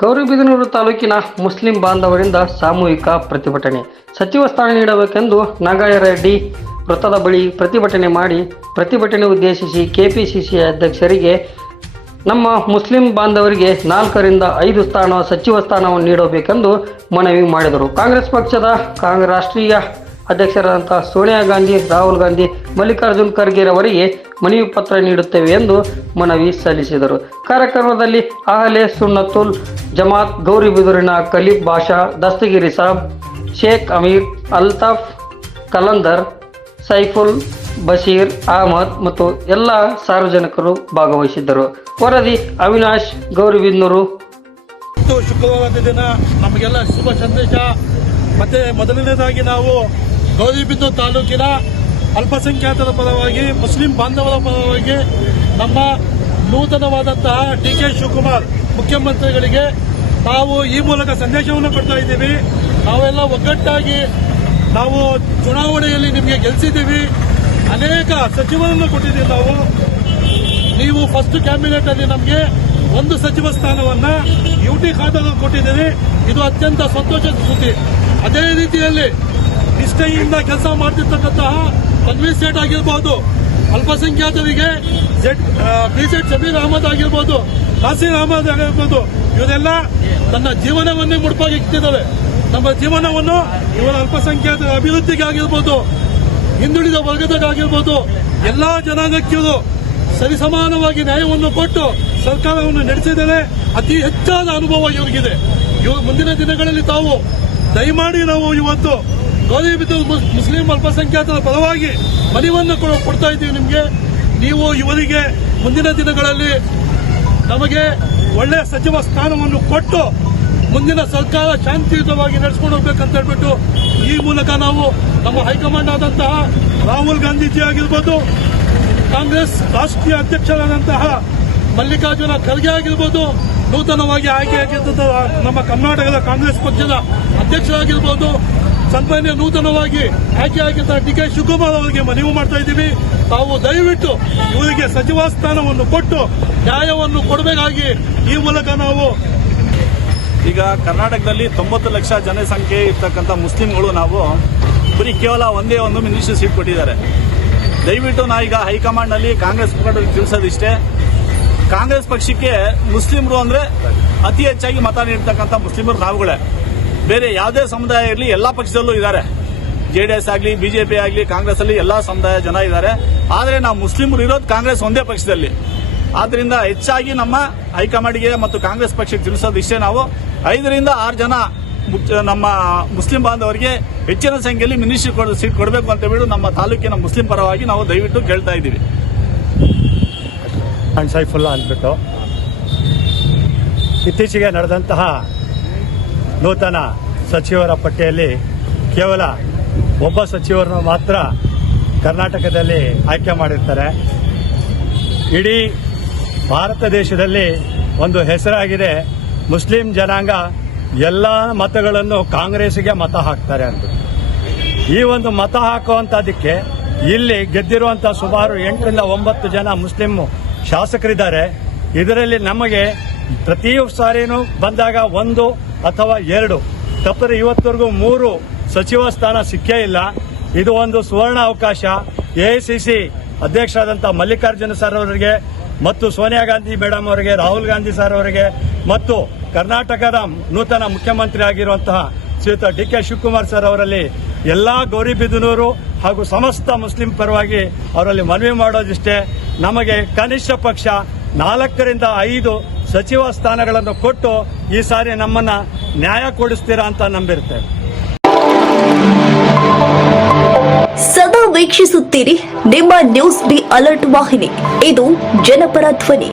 ಗೌರಿಬಿದನೂರು ತಾಲೂಕಿನ ಮುಸ್ಲಿಂ ಬಾಂಧವರಿಂದ ಸಾಮೂಹಿಕ ಪ್ರತಿಭಟನೆ. ಸಚಿವ ಸ್ಥಾನ ನೀಡಬೇಕೆಂದು ನಾಗಾಯರೆಡ್ಡಿ ವೃತ್ತದ ಬಳಿ ಪ್ರತಿಭಟನೆ ಮಾಡಿ ಪ್ರತಿಭಟನೆ ಉದ್ದೇಶಿಸಿ ಕೆಪಿಸಿಸಿ ಅಧ್ಯಕ್ಷರಿಗೆ ನಮ್ಮ ಮುಸ್ಲಿಂ ಬಾಂಧವರಿಗೆ 4 ರಿಂದ 5 ಸ್ಥಾನ ಸಚಿವ ಸ್ಥಾನವನ್ನು ನೀಡಬೇಕೆಂದು ಮನವಿ ಮಾಡಿದರು. ಕಾಂಗ್ರೆಸ್ ಪಕ್ಷದ ರಾಷ್ಟ್ರೀಯ ಅಧ್ಯಕ್ಷರಾದಂಥ ಸೋನಿಯಾ ಗಾಂಧಿ, ರಾಹುಲ್ ಗಾಂಧಿ, ಮಲ್ಲಿಕಾರ್ಜುನ್ ಖರ್ಗೆ ಅವರಿಗೆ ಮನವಿ ಪತ್ರ ನೀಡುತ್ತೇವೆ ಎಂದು ಮನವಿ ಸಲ್ಲಿಸಿದರು. ಕಾರ್ಯಕ್ರಮದಲ್ಲಿ ಅಹಲೆ ಸುನ್ನತುಲ್ ಜಮಾತ್ ಗೌರಿಬಿದೂರಿನ ಖಲೀಫ್ ಬಾಷಾ, ದಸ್ತಗಿರಿ ಸಾಬ್, ಶೇಖ್ ಅಮೀರ್, ಅಲ್ತಾಫ್ ಕಲಂದರ್, ಸೈಫುಲ್ ಬಶೀರ್ ಅಹಮದ್ ಮತ್ತು ಎಲ್ಲ ಸಾರ್ವಜನಿಕರು ಭಾಗವಹಿಸಿದ್ದರು. ವರದಿ ಅವಿನಾಶ್, ಗೌರಿಬಿದನೂರು. ಶುಕ್ರವಾರದ ದಿನ ನಮಗೆಲ್ಲ ಶುಭ ಸಂದೇಶ. ಮತ್ತೆ ಮೊದಲನೇದಾಗಿ ನಾವು ಗೌರಿಬಿದನೂರು ತಾಲೂಕಿನ ಅಲ್ಪಸಂಖ್ಯಾತರ ಪರವಾಗಿ, ಮುಸ್ಲಿಂ ಬಾಂಧವರ ಪರವಾಗಿ ನಮ್ಮ ನೂತನವಾದಂತಹ DK ಶಿವಕುಮಾರ್ ಮುಖ್ಯಮಂತ್ರಿಗಳಿಗೆ ನಾವು ಈ ಮೂಲಕ ಸಂದೇಶವನ್ನು ಕೊಡ್ತಾ ಇದ್ದೀವಿ. ನಾವೆಲ್ಲ ಒಗ್ಗಟ್ಟಾಗಿ ನಾವು ಚುನಾವಣೆಯಲ್ಲಿ ನಿಮಗೆ ಗೆಲ್ಲಿಸಿದ್ದೀವಿ, ಅನೇಕ ಸಚಿವರನ್ನು ಕೊಟ್ಟಿದ್ದೀವಿ. ನೀವು ಫಸ್ಟ್ ಕ್ಯಾಬಿನೆಟ್ ಅಲ್ಲಿ ನಮಗೆ 1 ಸಚಿವ ಸ್ಥಾನವನ್ನ UT ಖಾತೆಗೆ ಕೊಟ್ಟಿದ್ದೀರಿ. ಇದು ಅತ್ಯಂತ ಸಂತೋಷದ ಸುದ್ದಿ. ಅದೇ ರೀತಿಯಲ್ಲಿ ನಿಷ್ಠೆಯಿಂದ ಕೆಲಸ ಮಾಡ್ತಿರ್ತಕ್ಕಂತಹ ತನ್ವೀರ್ ಸೇಠ್ ಆಗಿರ್ಬೋದು, ಅಲ್ಪಸಂಖ್ಯಾತರಿಗೆ BZ ಶಬೀರ್ ಅಹಮದ್ ಆಗಿರ್ಬೋದು, ನಾಸೀರ್ ಅಹಮದ್ ಆಗಿರ್ಬೋದು, ಇವರೆಲ್ಲ ತನ್ನ ಜೀವನವನ್ನೇ ಮುಡುಪಾಗಿಟ್ಟಿದ್ದಾರೆ. ನಮ್ಮ ಜೀವನವನ್ನು ಇವರ ಅಲ್ಪಸಂಖ್ಯಾತರ ಅಭಿವೃದ್ಧಿಗೆ ಆಗಿರ್ಬೋದು, ಹಿಂದುಳಿದ ವರ್ಗದಾಗಿರ್ಬೋದು, ಎಲ್ಲಾ ಜನಾಂಗಕ್ಕೂ ಸರಿಸಮಾನವಾಗಿ ನ್ಯಾಯವನ್ನು ಕೊಟ್ಟು ಸರ್ಕಾರವನ್ನು ನಡೆಸಿದರೆ ಅತಿ ಹೆಚ್ಚಾದ ಅನುಭವ ಇವರಿಗಿದೆ. ಮುಂದಿನ ದಿನಗಳಲ್ಲಿ ತಾವು ದಯಮಾಡಿ ನಾವು ಇವತ್ತು ಗೌರಿಬಿದನೂರು ಮುಸ್ಲಿಂ ಅಲ್ಪಸಂಖ್ಯಾತರ ಪರವಾಗಿ ಮನವಿಯನ್ನು ಕೊಡ್ತಾ ಇದ್ದೀವಿ ನಿಮಗೆ. ನೀವು ಇವರಿಗೆ ಮುಂದಿನ ದಿನಗಳಲ್ಲಿ ನಮಗೆ ಒಳ್ಳೆಯ ಸಚಿವ ಸ್ಥಾನವನ್ನು ಕೊಟ್ಟು ಮುಂದಿನ ಸರ್ಕಾರ ಶಾಂತಿಯುತವಾಗಿ ನಡೆಸಿಕೊಂಡು ಹೋಗ್ಬೇಕಂತ ಹೇಳ್ಬಿಟ್ಟು ಈ ಮೂಲಕ ನಾವು ನಮ್ಮ ಹೈಕಮಾಂಡ್ ಆದಂತಹ ರಾಹುಲ್ ಗಾಂಧೀಜಿ ಆಗಿರ್ಬೋದು, ಕಾಂಗ್ರೆಸ್ ರಾಷ್ಟ್ರೀಯ ಅಧ್ಯಕ್ಷರಾದಂತಹ ಮಲ್ಲಿಕಾರ್ಜುನ ಖರ್ಗೆ ಆಗಿರ್ಬೋದು, ನೂತನವಾಗಿ ಆಯ್ಕೆಯಾಗಿದ್ದಂತಹ ನಮ್ಮ ಕರ್ನಾಟಕದ ಕಾಂಗ್ರೆಸ್ ಪಕ್ಷದ ಅಧ್ಯಕ್ಷರಾಗಿರ್ಬೋದು, ಸನ್ಮಾನ್ಯ ನೂತನವಾಗಿ ಆಯ್ಕೆಯಾಗಿದ್ದ DK ಶಿವಕುಮಾರ್ ಅವರಿಗೆ ಮನವಿ ಮಾಡ್ತಾ ಇದ್ದೀವಿ. ತಾವು ದಯವಿಟ್ಟು ಇವರಿಗೆ ಸಚಿವ ಸ್ಥಾನವನ್ನು ಕೊಟ್ಟು ನ್ಯಾಯವನ್ನು ಕೊಡಬೇಕಾಗಿ ಈ ಮೂಲಕ ನಾವು ಈಗ ಕರ್ನಾಟಕದಲ್ಲಿ 90 ಲಕ್ಷ ಜನಸಂಖ್ಯೆ ಇರ್ತಕ್ಕಂಥ ಮುಸ್ಲಿಂಗಳು ನಾವು ಬರೀ ಕೇವಲ ಒಂದೇ ಒಂದು ಮಿನಿಸ್ಟರ್ ಸೀಟ್ ಕೊಟ್ಟಿದ್ದಾರೆ. ದಯವಿಟ್ಟು ನಾವೀಗ ಹೈಕಮಾಂಡ್ನಲ್ಲಿ ಕಾಂಗ್ರೆಸ್ ಮುಖಂಡರಿಗೆ ತಿಳಿಸೋದಿಷ್ಟೇ, ಕಾಂಗ್ರೆಸ್ ಪಕ್ಷಕ್ಕೆ ಮುಸ್ಲಿಮರು ಅಂದ್ರೆ ಅತಿ ಹೆಚ್ಚಾಗಿ ಮತ ನೀಡ್ತಕ್ಕಂಥ ಮುಸ್ಲಿಮರು ನಾವುಗಳೇ. ಬೇರೆ ಯಾವುದೇ ಸಮುದಾಯ ಇರಲಿ ಎಲ್ಲಾ ಪಕ್ಷದಲ್ಲೂ ಇದ್ದಾರೆ. JDS ಆಗಲಿ, BJP ಆಗಲಿ, ಕಾಂಗ್ರೆಸ್ ಅಲ್ಲಿ ಎಲ್ಲಾ ಸಮುದಾಯ ಜನ ಇದ್ದಾರೆ. ಆದರೆ ನಾವು ಮುಸ್ಲಿಮರು ಇರೋದು ಕಾಂಗ್ರೆಸ್ ಒಂದೇ ಪಕ್ಷದಲ್ಲಿ. ಆದ್ರಿಂದ ಹೆಚ್ಚಾಗಿ ನಮ್ಮ ಹೈಕಮಾಂಡ್ಗೆ ಮತ್ತು ಕಾಂಗ್ರೆಸ್ ಪಕ್ಷಕ್ಕೆ ತಿಳಿಸೋದಿಷ್ಟೇ, ನಾವು 5 ರಿಂದ 6 ಜನ ನಮ್ಮ ಮುಸ್ಲಿಂ ಬಾಂಧವರಿಗೆ ಹೆಚ್ಚಿನ ಸಂಖ್ಯೆಯಲ್ಲಿ ಮಿನಿಸ್ಟ್ರಿ ಸೀಟ್ ಕೊಡಬೇಕು ಅಂತ ಹೇಳಿ ನಮ್ಮ ತಾಲೂಕಿನ ಮುಸ್ಲಿಂ ಪರವಾಗಿ ನಾವು ದಯವಿಟ್ಟು ಕೇಳ್ತಾ ಇದ್ದೀವಿ. ಸೈಫುಲ್ಲಾ ಅಂದ್ಬಿಟ್ಟು ಇತ್ತೀಚೆಗೆ ನಡೆದಂತಹ ನೂತನ ಸಚಿವರ ಪಟ್ಟಿಯಲ್ಲಿ ಕೇವಲ ಒಬ್ಬ ಸಚಿವರನ್ನು ಮಾತ್ರ ಕರ್ನಾಟಕದಲ್ಲಿ ಆಯ್ಕೆ ಮಾಡಿರ್ತಾರೆ. ಇಡೀ ಭಾರತ ದೇಶದಲ್ಲಿ ಒಂದು ಹೆಸರಾಗಿದೆ, ಮುಸ್ಲಿಂ ಜನಾಂಗ ಎಲ್ಲ ಮತಗಳನ್ನು ಕಾಂಗ್ರೆಸ್ಗೆ ಮತ ಹಾಕ್ತಾರೆ ಅಂತ. ಈ ಒಂದು ಮತ ಹಾಕುವಂತದಕ್ಕೆ ಇಲ್ಲಿ ಗೆದ್ದಿರುವಂತ ಸುಮಾರು 8 ರಿಂದ 9 ಜನ ಮುಸ್ಲಿಂ ಶಾಸಕರಿದ್ದಾರೆ. ಇದರಲ್ಲಿ ನಮಗೆ ಪ್ರತಿ ಸಾರಿನೂ ಬಂದಾಗ 1 ಅಥವಾ 2 ತಪ್ಪರೆ ಇವತ್ತವರೆಗೂ 3 ಸಚಿವ ಸ್ಥಾನ ಸಿಕ್ಕೇ ಇಲ್ಲ. ಇದು ಒಂದು ಸುವರ್ಣ ಅವಕಾಶ. AICC ಅಧ್ಯಕ್ಷರಾದಂಥ ಮಲ್ಲಿಕಾರ್ಜುನ ಸರ್ ಅವರಿಗೆ ಮತ್ತು ಸೋನಿಯಾ ಗಾಂಧಿ ಮೇಡಮ್ ಅವರಿಗೆ, ರಾಹುಲ್ ಗಾಂಧಿ ಸರ್ ಅವರಿಗೆ ಮತ್ತು ಕರ್ನಾಟಕದ ನೂತನ ಮುಖ್ಯಮಂತ್ರಿ ಆಗಿರುವಂತಹ ಶ್ರೀಯುತ DK ಶಿವಕುಮಾರ್ ಸರ್ ಅವರಲ್ಲಿ ಎಲ್ಲಾ ಗೌರಿಬಿದನೂರು ಹಾಗೂ ಸಮಸ್ತ ಮುಸ್ಲಿಂ ಪರವಾಗಿ ಅವರಲ್ಲಿ ಮನವಿ ಮಾಡೋದಿಷ್ಟೇ, ನಮಗೆ ಕನಿಷ್ಠ ಪಕ್ಷ 4 ರಿಂದ 5 ಸಚಿವ ಸ್ಥಾನಗಳನ್ನು ಕೊಟ್ಟು ಈ ಸಾರಿ ನಮ್ಮನ್ನ ನ್ಯಾಯ ಕೊಡಿಸ್ತೀರಾ ಅಂತ ನಂಬಿರ್ತೇವೆ. ಸದಾ ವೀಕ್ಷಿಸುತ್ತೀರಿ ನಿಮ್ಮ ನ್ಯೂಸ್ ಬಿ ಅಲರ್ಟ್ ವಾಹಿನಿ. ಇದು ಜನಪರ ಧ್ವನಿ.